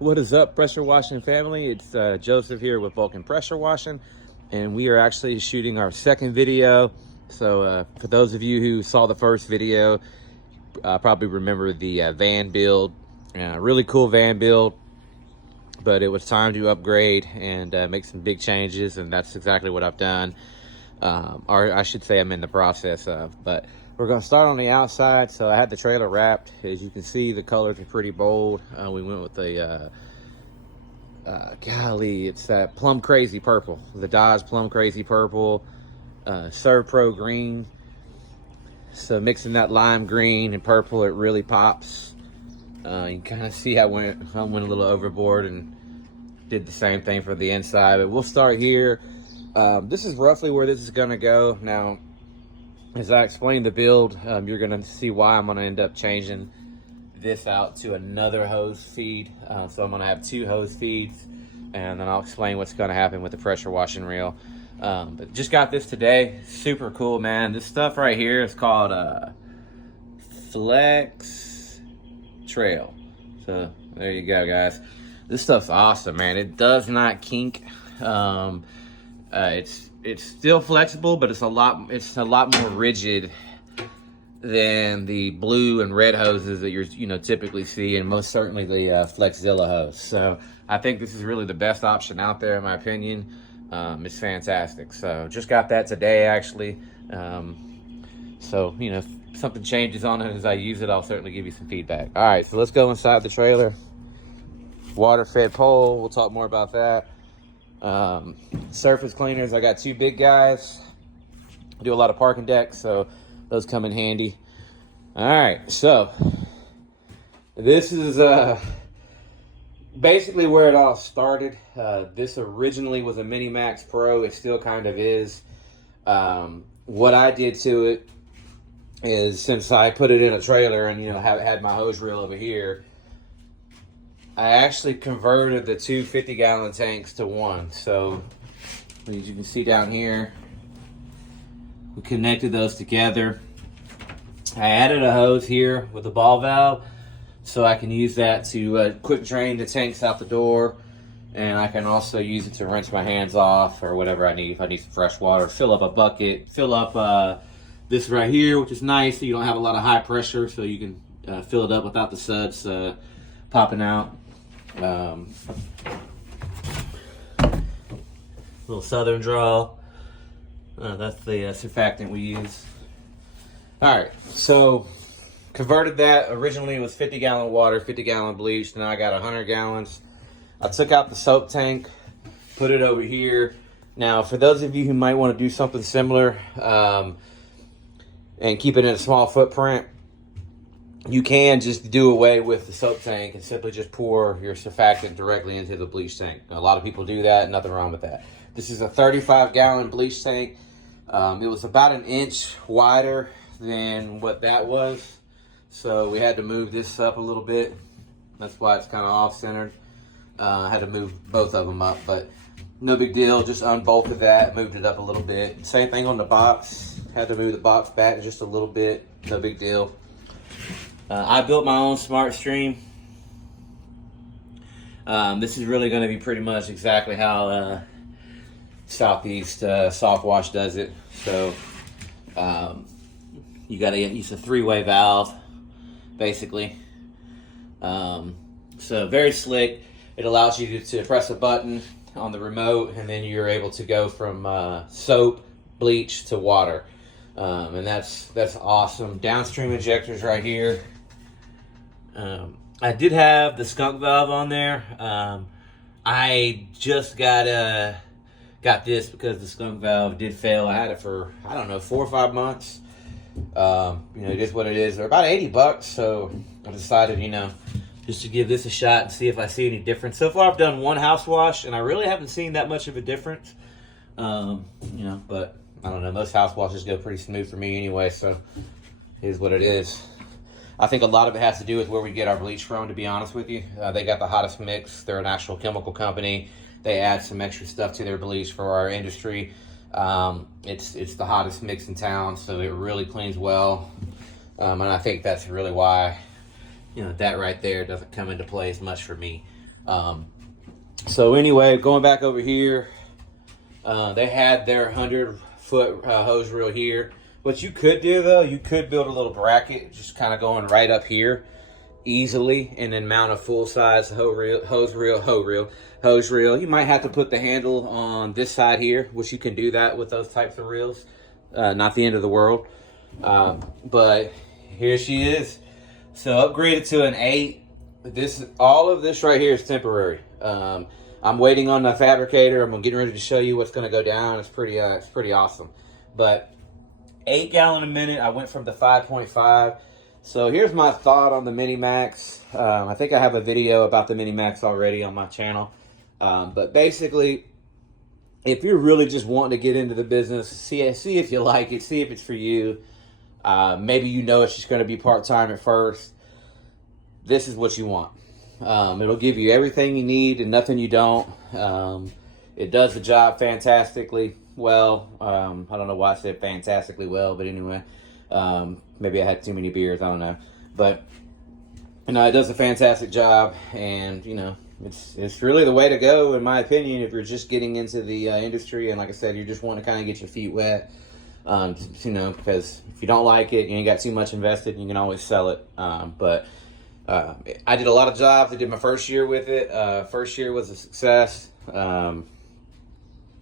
What is up, pressure washing family? It's Joseph here with Vulcan Pressure Washing, and we are actually shooting our second video. So for those of you who saw the first video, probably remember the van build. Really cool van build, but it was time to upgrade and make some big changes, and that's exactly what I've done. Or I should say I'm in the process of. But we're going to start on the outside. So I had the trailer wrapped. As you can see, the colors are pretty bold. We went with the golly, it's that plum crazy purple, the Dodge plum crazy purple, Serve Pro green. So mixing that lime green and purple, it really pops. You can kind of see I went a little overboard and did the same thing for the inside, but we'll start here. This is roughly where this is gonna go. Now, as I explain the build, you're gonna see why I'm gonna end up changing this out to another hose feed. So I'm gonna have two hose feeds, and then I'll explain what's gonna happen with the pressure washing reel. But just got this today. Super cool, man. This stuff right here is called Flex Trail. So there you go, guys. This stuff's awesome, man. It does not kink. It's still flexible, but it's a lot more rigid than the blue and red hoses that you're typically see, and most certainly the Flexzilla hose. So I think this is really the best option out there, in my opinion. It's fantastic. So just got that today, actually. So if something changes on it as I use it, I'll certainly give you some feedback. All right, so let's go inside the trailer. Water fed pole, we'll talk more about that. Surface cleaners, I got two big guys. I do a lot of parking decks, so those come in handy. All right, so this is basically where it all started. This originally was a Mini Max Pro. It still kind of is. What I did to it is, since I put it in a trailer and had my hose reel over here, I actually converted the two 50-gallon tanks to one. So as you can see down here, we connected those together. I added a hose here with a ball valve, so I can use that to quick drain the tanks out the door, and I can also use it to rinse my hands off or whatever I need. If I need some fresh water, fill up a bucket, fill up this right here, which is nice, so you don't have a lot of high pressure, so you can fill it up without the suds popping out. Little Southern Draw. That's the surfactant we use. All right, so converted that. Originally it was 50-gallon water, 50-gallon bleach. Now I got 100 gallons. I took out the soap tank, put it over here. Now, for those of you who might want to do something similar and keep it in a small footprint, you can just do away with the soap tank and simply just pour your surfactant directly into the bleach tank. Now, a lot of people do that, nothing wrong with that. This is a 35-gallon bleach tank. It was about an inch wider than what that was, so we had to move this up a little bit. That's why it's kind of off-centered. I had to move both of them up, but no big deal. Just unbolted that, moved it up a little bit. Same thing on the box. Had to move the box back just a little bit. No big deal. I built my own smart stream. This is really going to be pretty much exactly how Southeast Softwash does it. So you got to use a three-way valve, basically. So very slick. It allows you to press a button on the remote, and then you're able to go from soap, bleach to water. And that's awesome. Downstream injectors right here. I did have the skunk valve on there. I just got this because the skunk valve did fail. I had it for, I don't know, 4 or 5 months. It is what it is. They're about $80, so I decided, just to give this a shot and see if I see any difference. So far I've done one house wash, and I really haven't seen that much of a difference. But I don't know, most house washes go pretty smooth for me anyway, so it is what it is. I think a lot of it has to do with where we get our bleach from, to be honest with you. They got the hottest mix. They're an actual chemical company. They add some extra stuff to their bleach for our industry. It's the hottest mix in town, so it really cleans well. And I think that's really why, that right there doesn't come into play as much for me. So anyway, going back over here, they had their 100-foot hose reel here. What you could do though, you could build a little bracket, just kind of going right up here easily, and then mount a full-size hose reel. You might have to put the handle on this side here, which you can do that with those types of reels. Not the end of the world. But here she is. So upgraded to an 8. All of this right here is temporary. I'm waiting on the fabricator. I'm getting ready to show you what's going to go down. It's pretty awesome. But 8 gallon a minute. I went from the 5.5. So here's my thought on the Mini Max. I think I have a video about the Mini Max already on my channel. But basically, if you're really just wanting to get into the business, see if you like it, see if it's for you. Maybe you know it's just going to be part-time at first. This is what you want. It'll give you everything you need and nothing you don't. It does the job fantastically well. I don't know why I said fantastically well, but anyway, maybe I had too many beers. I don't know, but it does a fantastic job, and it's really the way to go, in my opinion, if you're just getting into the industry, and like I said, you just want to kind of get your feet wet. Because if you don't like it, you ain't got too much invested, you can always sell it. But I did a lot of jobs. I did my first year with it. First year was a success. Yeah,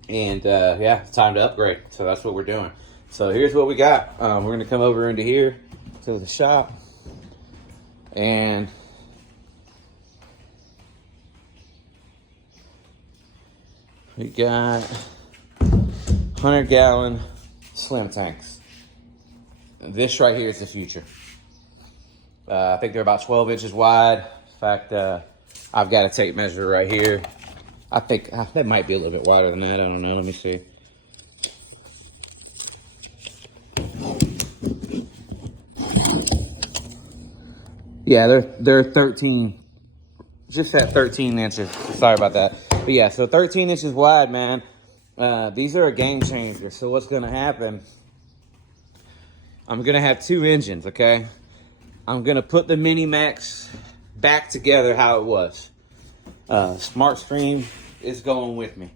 it's time to upgrade. So that's what we're doing. So here's what we got. We're going to come over into here to the shop. And we got 100-gallon slim tanks. This right here is the future. I think they're about 12 inches wide. In fact, I've got a tape measure right here. I think that might be a little bit wider than that. I don't know. Let me see. Yeah, they're 13, just at 13 inches. Sorry about that. But yeah, so 13 inches wide, man. These are a game changer. So what's going to happen, I'm going to have 2 engines, okay? I'm going to put the Mini Max back together how it was. Smart Stream is going with me.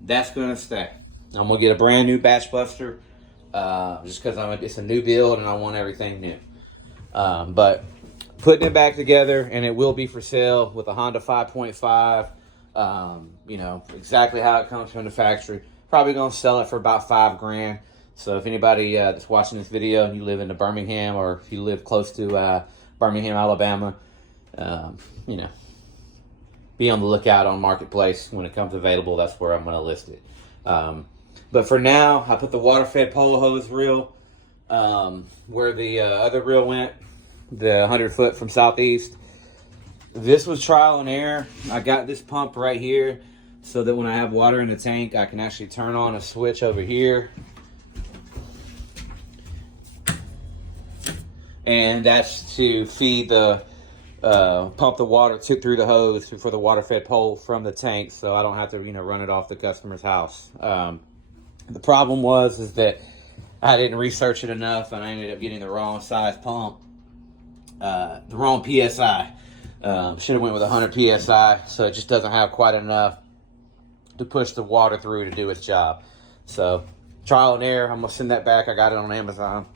That's going to stay. I'm going to get a brand new batch buster just because it's a new build and I want everything new. But putting it back together, and it will be for sale with a Honda 5.5. Exactly how it comes from the factory. Probably gonna sell it for about $5 grand. So if anybody that's watching this video and you live in the Birmingham, or if you live close to Birmingham, Alabama, be on the lookout on Marketplace. When it comes available, that's where I'm gonna list it. But for now, I put the water-fed pole hose reel where the other reel went, the 100-foot from Southeast. This was trial and error. I got this pump right here so that when I have water in the tank, I can actually turn on a switch over here. And that's to feed the, pump the water through the hose for the water-fed pole from the tank, so I don't have to, run it off the customer's house. The problem is that I didn't research it enough, and I ended up getting the wrong size pump, the wrong PSI. Should have went with 100 PSI, so it just doesn't have quite enough to push the water through to do its job. So trial and error. I'm gonna send that back. I got it on Amazon,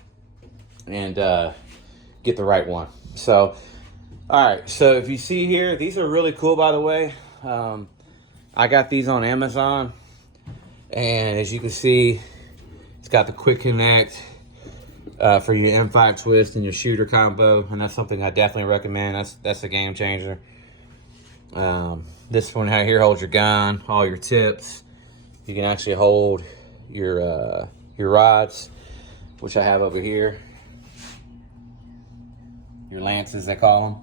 and get the right one. So all right, so if you see here, these are really cool, by the way. I got these on Amazon, and as you can see, it's got the quick connect for your M5 twist and your shooter combo, and that's something I definitely recommend. That's a game changer. This one here holds your gun, all your tips. You can actually hold your rods, which I have over here. Your lances, they call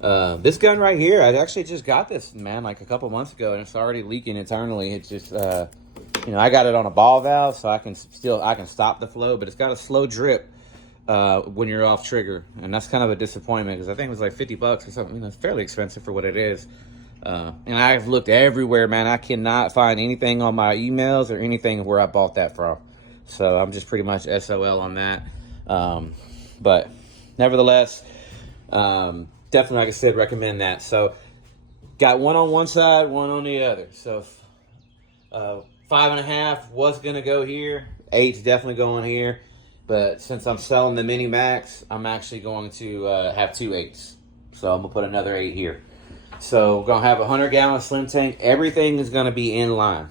them. This gun right here, I actually just got this, man, like a couple months ago, and it's already leaking internally. It's just I got it on a ball valve, so I can stop the flow, but it's got a slow drip when you're off trigger, and that's kind of a disappointment because I think it was like $50 or something. It's fairly expensive for what it is. And I've looked everywhere, man. I cannot find anything on my emails or anything where I bought that from. So I'm just pretty much SOL on that. But nevertheless, definitely, like I said, recommend that. So got one on one side, one on the other. So 5.5 was going to go here. 8's definitely going here. But since I'm selling the Mini Max, I'm actually going to have 2 8s. So I'm going to put another 8 here. So we're going to have a 100-gallon slim tank. Everything is going to be in line.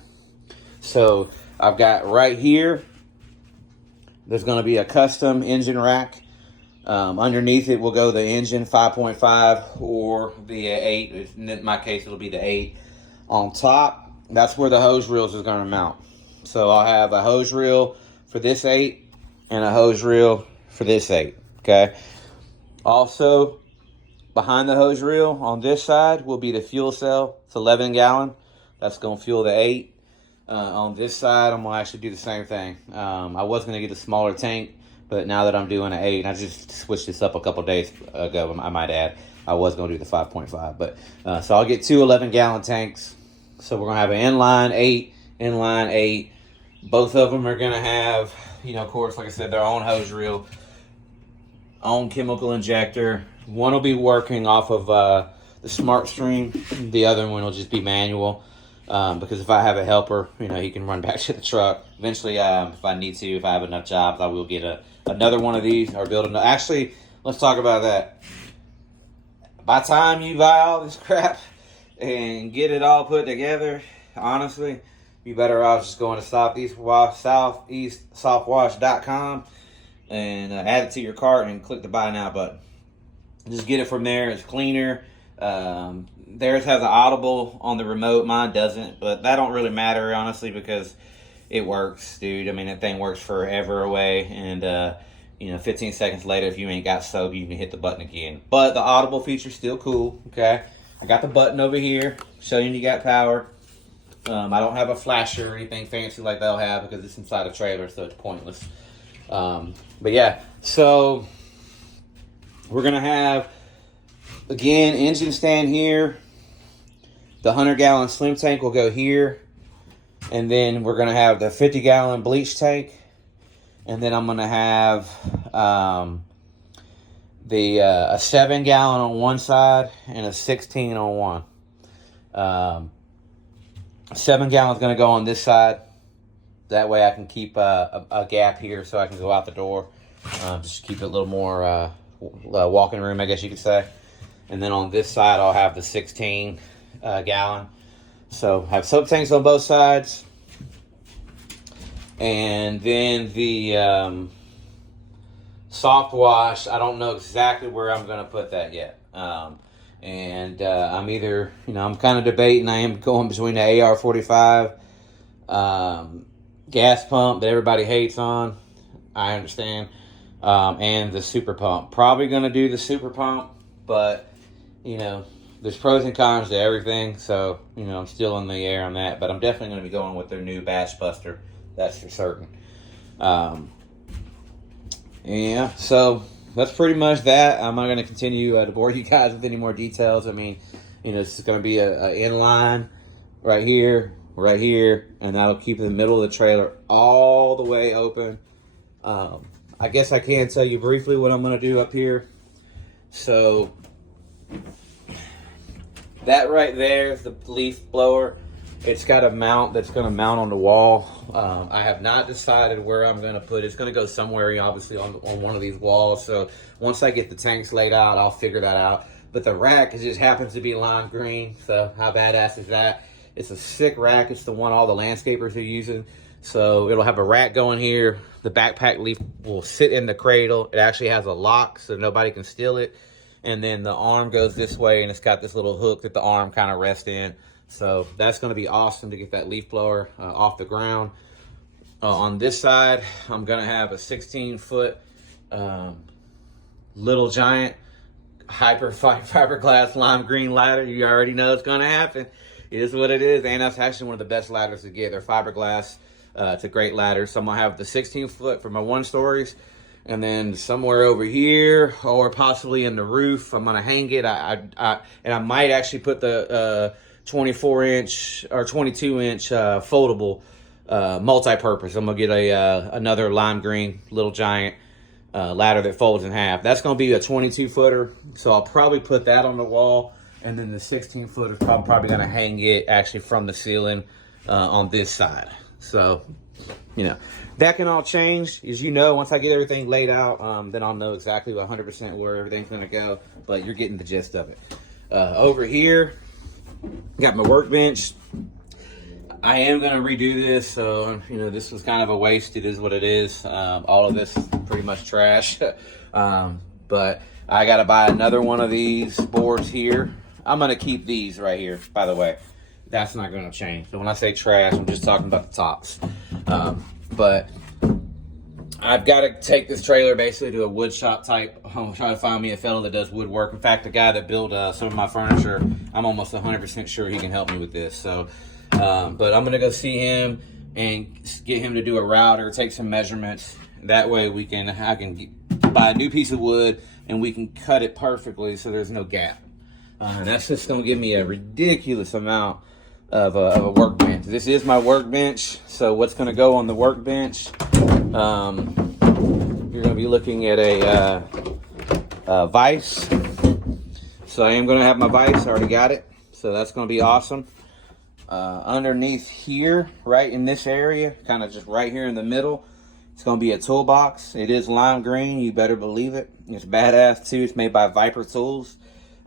So I've got right here, there's going to be a custom engine rack. Underneath it will go the engine 5.5 or the 8. In my case, it'll be the 8. On top, that's where the hose reels is going to mount. So I'll have a hose reel for this 8 and a hose reel for this 8. Okay. Also, behind the hose reel on this side will be the fuel cell. It's 11 gallon. That's going to fuel the 8. On this side, I'm going to actually do the same thing. I was going to get a smaller tank, but now that I'm doing an 8, and I just switched this up a couple days ago, I might add, I was going to do the 5.5. But so I'll get 2 11-gallon tanks. So we're going to have an inline 8, inline 8. Both of them are going to have, of course, like I said, their own hose reel, own chemical injector. One will be working off of the Smart Stream. The other one will just be manual. Because if I have a helper, he can run back to the truck. Eventually, if I need to, if I have enough jobs, I will get another one of these or build another. Actually, let's talk about that. By the time you buy all this crap and get it all put together, honestly, you better off just going to softwash.com and add it to your cart and click the buy now button. Just get it from there. It's cleaner. Theirs has an audible on the remote. Mine doesn't, but that don't really matter, honestly, because it works, dude. I mean, that thing works forever away, and 15 seconds later, if you ain't got soap, you can hit the button again. But the audible feature's still cool. Okay, I got the button over here showing you got power. I don't have a flasher or anything fancy like they'll have because it's inside a trailer, so it's pointless. But yeah, so we're gonna have, again, engine stand here. The 100-gallon slim tank will go here. And then we're going to have the 50-gallon bleach tank. And then I'm going to have a 7-gallon on one side and a 16 on one. 7-gallon is going to go on this side. That way I can keep a gap here so I can go out the door. Just keep it a little more walking room, I guess you could say. And then on this side, I'll have the 16 gallon. So have soap tanks on both sides. And then the soft wash, I don't know exactly where I'm going to put that yet. I'm either, I'm kind of debating. I am going between the AR-45 gas pump that everybody hates on. I understand. And the super pump. Probably going to do the super pump, but there's pros and cons to everything, so, I'm still in the air on that, but I'm definitely going to be going with their new Batch Buster, that's for certain. Yeah, so that's pretty much that. I'm not going to continue to bore you guys with any more details. I mean, this is going to be a inline right here, and that'll keep the middle of the trailer all the way open. I guess I can tell you briefly what I'm going to do up here. So that right there is the leaf blower. It's got a mount that's going to mount on the wall. I have not decided where I'm going to put it. It's going to go somewhere, obviously, on one of these walls. So once I get the tanks laid out, I'll figure that out. But the rack, it just happens to be lime green. So how badass is that? It's a sick rack. It's the one all the landscapers are using. So it'll have a rack going here. The backpack leaf will sit in the cradle. It actually has a lock so nobody can steal it. And then the arm goes this way, and it's got this little hook that the arm kind of rests in. So that's going to be awesome to get that leaf blower off the ground. On this side, I'm going to have a 16-foot Little Giant fiberglass lime green ladder. You already know it's going to happen. It is what it is, and that's actually one of the best ladders to get. They're fiberglass. It's a great ladder. So I'm going to have the 16-foot for my one-stories. And then somewhere over here, or possibly in the roof, I'm going to hang it. And I might actually put the 24-inch or 22-inch foldable multi-purpose. I'm going to get another lime green Little Giant ladder that folds in half. That's going to be a 22-footer, so I'll probably put that on the wall. And then the 16 foot is probably going to hang it actually from the ceiling on this side. So, you know, that can all change. As you know, once I get everything laid out, then I'll know exactly 100% where everything's going to go. But you're getting the gist of it. Over here, got my workbench. I am going to redo this. So, you know, this was kind of a waste. It is what it is. All of this is pretty much trash. But I got to buy another one of these boards here. I'm going to keep these right here, by the way. That's not going to change. So when I say trash, I'm just talking about the tops. But I've got to take this trailer basically to a wood shop type. I'm trying to find me a fellow that does woodwork. In fact, the guy that built some of my furniture, I'm almost 100% sure he can help me with this. So, but I'm going to go see him and get him to do a router, take some measurements. That way I can buy a new piece of wood and we can cut it perfectly so there's no gap. That's just going to give me a ridiculous amount of a workbench. This is my workbench. So what's going to go on the workbench? You're going to be looking at a vise. So I am going to have my vise. I already got it. So that's going to be awesome. Underneath here, right in this area, kind of just right here in the middle, it's going to be a toolbox. It is lime green. You better believe it. It's badass too. It's made by Viper Tools.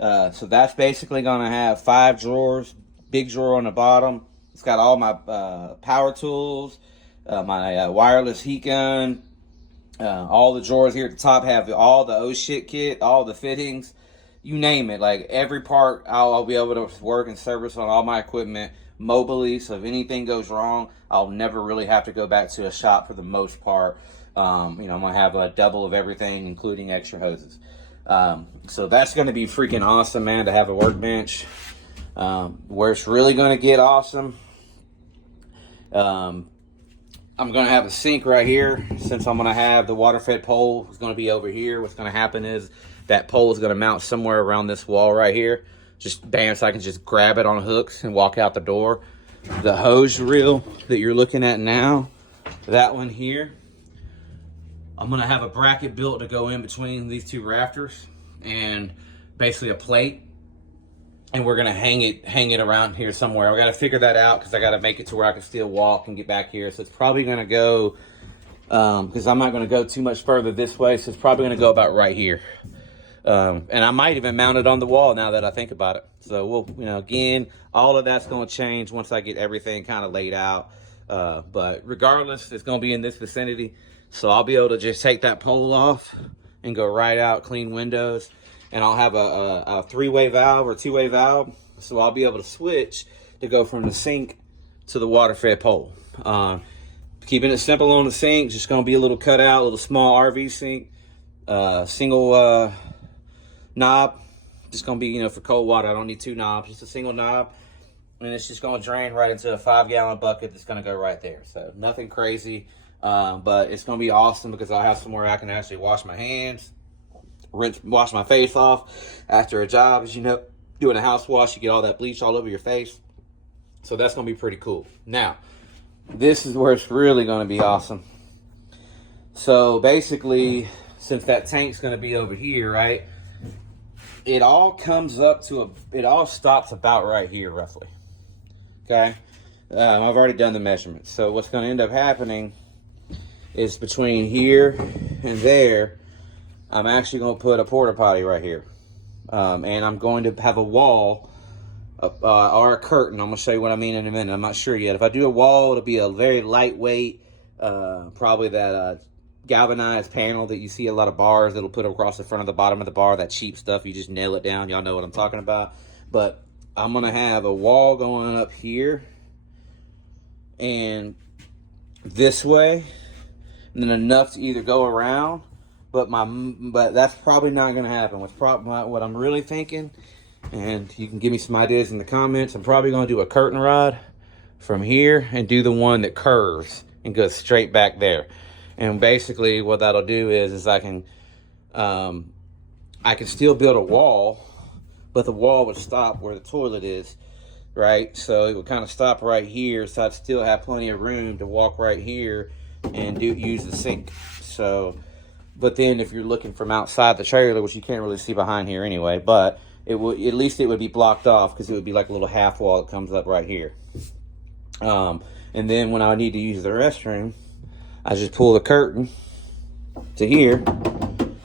So that's basically going to have 5 drawers, big drawer on the bottom. It's got all my power tools, my wireless heat gun, all the drawers here at the top have all the oh shit kit, all the fittings, you name it. Like every part I'll be able to work and service on all my equipment mobily. So if anything goes wrong, I'll never really have to go back to a shop for the most part. You know, I'm going to have a double of everything, including extra hoses. So that's going to be freaking awesome, man, to have a workbench. Where it's really going to get awesome, I'm going to have a sink right here. Since I'm going to have the water fed pole, it's going to be over here. What's going to happen is that pole is going to mount somewhere around this wall right here. Just bam, so I can just grab it on hooks and walk out the door. The hose reel that you're looking at now, that one here, I'm going to have a bracket built to go in between these 2 rafters and basically a plate. And we're going to hang it around here somewhere. We got to figure that out because I got to make it to where I can still walk and get back here. So it's probably going to go, because I'm not going to go too much further this way. So it's probably going to go about right here. And I might even mount it on the wall now that I think about it. So we'll, you know, again, all of that's going to change once I get everything kind of laid out. But regardless, it's going to be in this vicinity. So I'll be able to just take that pole off and go right out, clean windows. And I'll have a 3-way valve or 2-way valve. So I'll be able to switch to go from the sink to the water fed pole. Keeping it simple on the sink, just going to be a little cutout, a little small RV sink. Single knob. Just going to be, you know, for cold water. I don't need 2 knobs, just a single knob. And it's just going to drain right into a 5-gallon bucket that's going to go right there. So nothing crazy. But it's going to be awesome because I'll have somewhere I can actually wash my hands. Wash my face off after a job. As you know, doing a house wash, you get all that bleach all over your face. So that's going to be pretty cool. Now, this is where it's really going to be awesome. So basically, since that tank's going to be over here, right, it all comes up to it all stops about right here, roughly. Okay? I've already done the measurements. So what's going to end up happening is between here and there, I'm actually going to put a porta potty right here. And I'm going to have a wall or a curtain. I'm going to show you what I mean in a minute. I'm not sure yet. If I do a wall, it'll be a very lightweight, probably that galvanized panel that you see a lot of bars that'll put across the front of the bottom of the bar. That cheap stuff, you just nail it down. Y'all know what I'm talking about. But I'm going to have a wall going up here and this way. And then enough to either go around. But that's probably not going to happen. What I'm really thinking, and you can give me some ideas in the comments, I'm probably going to do a curtain rod from here and do the one that curves and goes straight back there. And basically what that'll do is I can still build a wall, but the wall would stop where the toilet is, right? So it would kind of stop right here, so I'd still have plenty of room to walk right here and use the sink. So, but then if you're looking from outside the trailer, which you can't really see behind here anyway, but it would, at least it would be blocked off, because it would be like a little half wall that comes up right here. And then when I need to use the restroom, I just pull the curtain to here,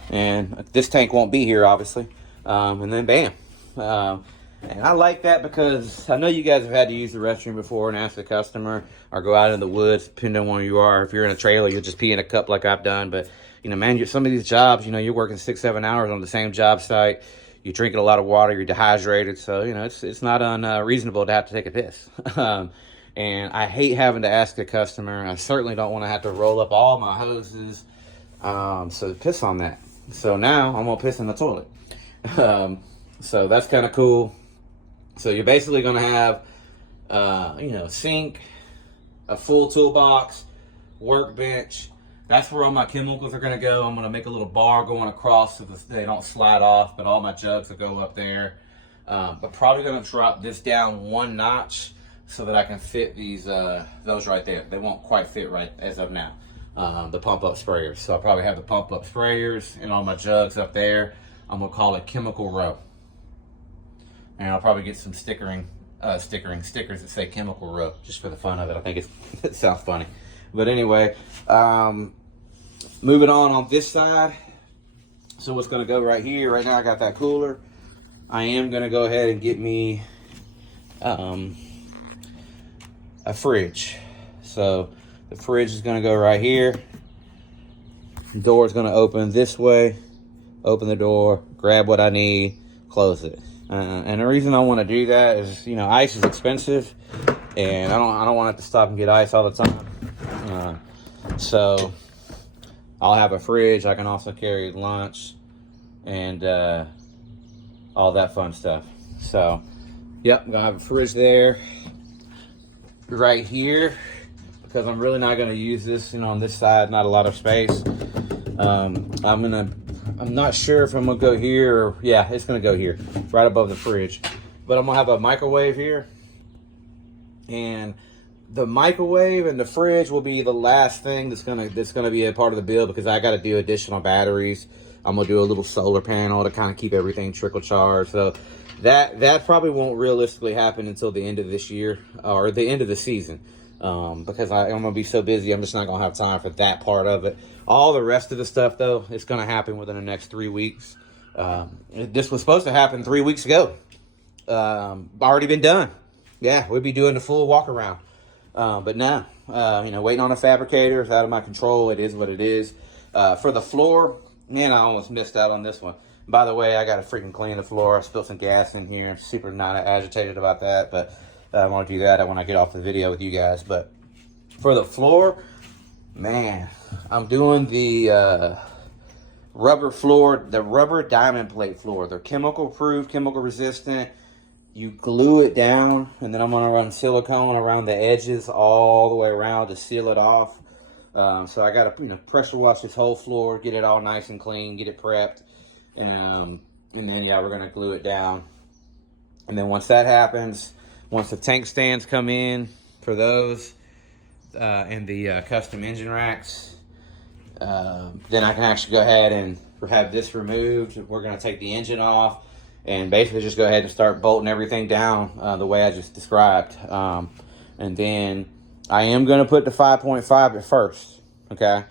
and this tank won't be here, obviously. And then bam. And I like that because I know you guys have had to use the restroom before and ask the customer, or go out in the woods, depending on where you are. If you're in a trailer, you'll just pee in a cup like I've done. But, you know, man, some of these jobs, you know, you're working 6-7 hours on the same job site. You're drinking a lot of water. You're dehydrated. So, you know, it's not unreasonable to have to take a piss. And I hate having to ask a customer. I certainly don't want to have to roll up all my hoses. So piss on that. So now I'm going to piss in the toilet. So that's kind of cool. So you're basically going to have, you know, sink, a full toolbox, workbench. That's where all my chemicals are going to go. I'm going to make a little bar going across so that they don't slide off, but all my jugs will go up there. But probably going to drop this down one notch so that I can fit these, those right there. They won't quite fit right as of now, the pump up sprayers. So I'll probably have the pump up sprayers and all my jugs up there. I'm going to call it chemical row. And I'll probably get some stickers that say chemical row, just for the fun of it. I think it sounds funny. But anyway, moving on this side. So what's going to go right here? Right now I got that cooler. I am going to go ahead and get me a fridge. So the fridge is going to go right here. The door is going to open this way. Open the door, grab what I need, close it. And the reason I want to do that is, you know, ice is expensive, and I don't want to have to stop and get ice all the time. So I'll have a fridge. I can also carry lunch and all that fun stuff. So, yep, I'm gonna have a fridge there, right here, because I'm really not gonna use this. You know, on this side, not a lot of space. I'm not sure if I'm gonna go here or, yeah, it's gonna go here, right above the fridge. But I'm gonna have a microwave here, and the microwave and the fridge will be the last thing that's gonna be a part of the build, because I got to do additional batteries. I'm gonna do a little solar panel to kind of keep everything trickle charged. So that probably won't realistically happen until the end of this year, or the end of the season. Because I'm gonna be so busy, I'm just not gonna have time for that part of it. All the rest of the stuff, though, it's gonna happen within the next 3 weeks. This was supposed to happen 3 weeks ago. Already been done. Yeah, we'd be doing the full walk around. But now, you know, waiting on a fabricator is out of my control. It is what it is. For the floor, man, I almost missed out on this one. By the way, I gotta freaking clean the floor. I spilled some gas in here. I'm super not agitated about that, but I'm gonna do that when I get off the video with you guys. But for the floor, man, I'm doing the rubber floor, the rubber diamond plate floor. They're chemical proof, chemical resistant. You glue it down, and then I'm gonna run silicone around the edges all the way around to seal it off. So I gotta, you know, pressure wash this whole floor, get it all nice and clean, get it prepped, and then yeah, we're gonna glue it down. And then once that happens, once the tank stands come in for those, and the custom engine racks, then I can actually go ahead and have this removed. We're gonna take the engine off and basically just go ahead and start bolting everything down the way I just described. And then I am gonna put the 5.5 at first, okay?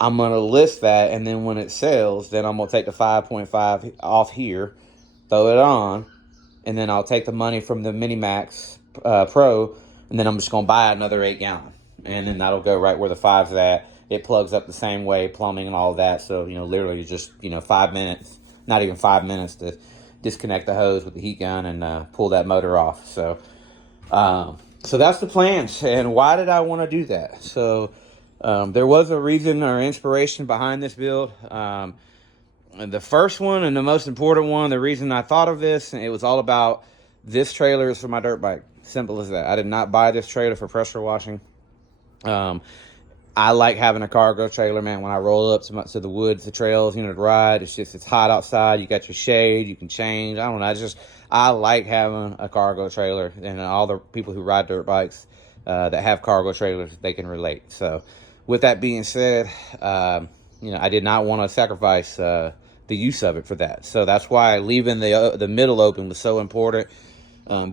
I'm gonna list that, and then when it sells, then I'm gonna take the 5.5 off here, throw it on, and then I'll take the money from the Mini Max Pro, and then I'm just gonna buy another 8 gallon, and then that'll go right where the 5's at. It plugs up the same way, plumbing and all that. So, you know, literally just, you know, 5 minutes, not even 5 minutes to disconnect the hose with the heat gun and pull that motor off. So, so that's the plans. And why did I want to do that? So, there was a reason or inspiration behind this build. And the first one and the most important one, the reason I thought of this, it was all about this trailer is for my dirt bike. Simple as that. I did not buy this trailer for pressure washing. I like having a cargo trailer, man. When I roll up to the woods, the trails, you know, to ride, it's hot outside. You got your shade, you can change. I don't know. I like having a cargo trailer, and all the people who ride dirt bikes that have cargo trailers, they can relate. So with that being said, you know, I did not want to sacrifice the the use of it for that. So that's why leaving the middle open was so important.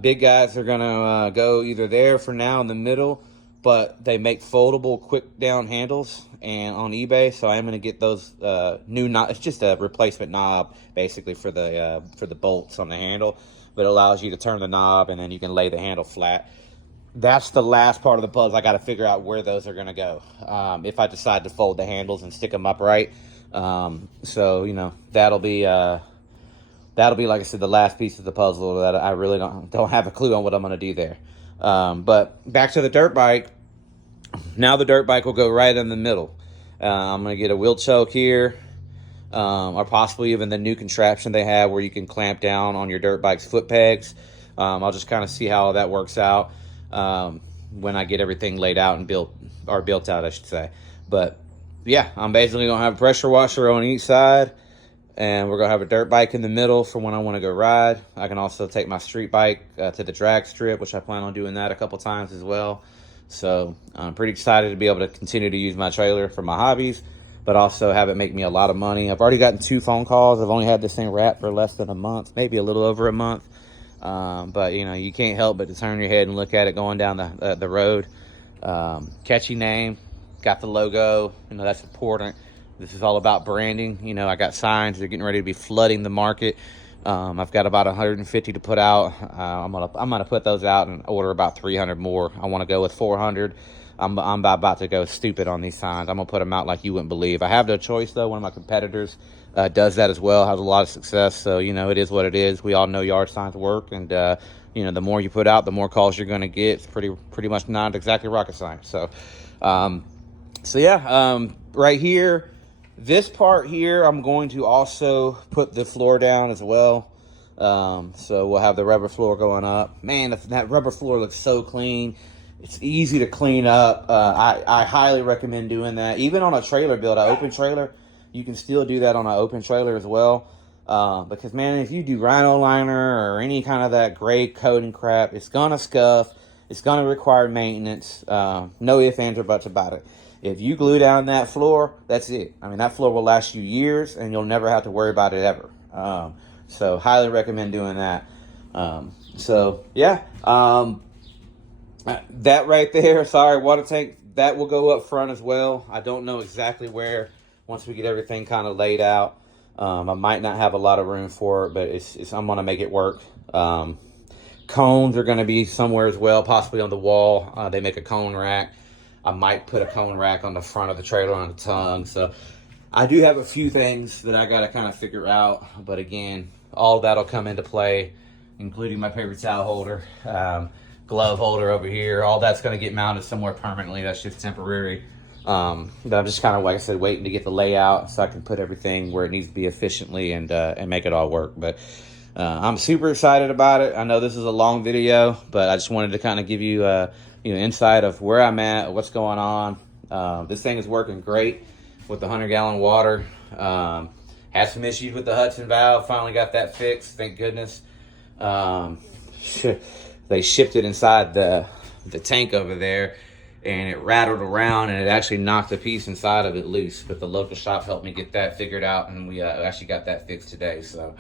Big guys are gonna go either there for now in the middle, but they make foldable quick down handles and on eBay. So I am gonna get those new knob. It's just a replacement knob basically for the bolts on the handle, but it allows you to turn the knob and then you can lay the handle flat. That's the last part of the puzzle. I got to figure out where those are going to go if I decide to fold the handles and stick them upright. So you know, that'll be like I said, the last piece of the puzzle that I really don't have a clue on what I'm going to do there. But back to the dirt bike. Now the dirt bike will go right in the middle. I'm going to get a wheel choke here, or possibly even the new contraption they have where you can clamp down on your dirt bike's foot pegs. I'll just kind of see how that works out when I get everything laid out and built out, I should say. But yeah, I'm basically gonna have a pressure washer on each side, and we're gonna have a dirt bike in the middle for when I want to go ride. I can also take my street bike to the drag strip, which I plan on doing that a couple times as well. So I'm pretty excited to be able to continue to use my trailer for my hobbies, but also have it make me a lot of money. I've already gotten 2 phone calls. I've only had this thing wrapped for less than a month, maybe a little over a month. But you know, you can't help but to turn your head and look at it going down the road. Catchy name, got the logo, you know, that's important. This is all about branding. You know, I got signs. They're getting ready to be flooding the market. I've got about 150 to put out. I'm gonna put those out and order about 300 more. I want to go with 400. I'm about to go stupid on these signs. I'm gonna put them out like you wouldn't believe. I have no choice though. One of my competitors does that as well, has a lot of success. So you know, it is what it is. We all know yard signs work, and you know, the more you put out, the more calls you're gonna get. It's pretty much not exactly rocket science. So yeah, right here, this part here, I'm going to also put the floor down as well. So we'll have the rubber floor going up. Man, that rubber floor looks so clean. It's easy to clean up. I highly recommend doing that. Even on a trailer build, an open trailer, you can still do that on an open trailer as well. Because, man, if you do rhino liner or any kind of that gray coating crap, it's going to scuff. It's going to require maintenance. No ifs, ands, or buts about it. If you glue down that floor, that's it. I mean, that floor will last you years, and you'll never have to worry about it ever. So highly recommend doing that. So, yeah. That right there, sorry, water tank, that will go up front as well. I don't know exactly where once we get everything kind of laid out. I might not have a lot of room for it, but I'm going to make it work. Cones are going to be somewhere as well, possibly on the wall. They make a cone rack. I might put a cone rack on the front of the trailer on the tongue. So I do have a few things that I got to kind of figure out. But again, all that'll come into play, including my paper towel holder, glove holder over here. All that's going to get mounted somewhere permanently. That's just temporary. But I'm just kind of, like I said, waiting to get the layout so I can put everything where it needs to be efficiently and make it all work. But I'm super excited about it. I know this is a long video, but I just wanted to kind of give you insight of where I'm at, what's going on. This thing is working great with the 100-gallon water. Had some issues with the Hudson valve. Finally got that fixed, thank goodness. They shipped it inside the tank over there, and it rattled around, and it actually knocked a piece inside of it loose. But the local shop helped me get that figured out, and we actually got that fixed today. So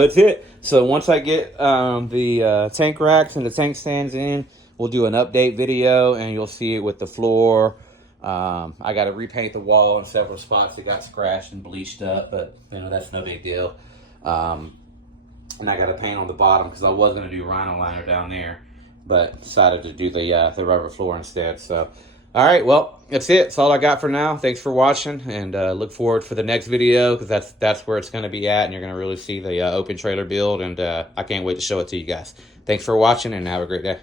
that's it. So once I get the tank racks and the tank stands in, we'll do an update video, and you'll see it with the floor. I got to repaint the wall in several spots that got scratched and bleached up, but you know, that's no big deal. And I got to paint on the bottom because I was going to do rhino liner down there, but decided to do the rubber floor instead. So, all right, well, that's it. That's all I got for now. Thanks for watching, and look forward for the next video because that's where it's going to be at, and you're going to really see the open trailer build, and I can't wait to show it to you guys. Thanks for watching, and have a great day.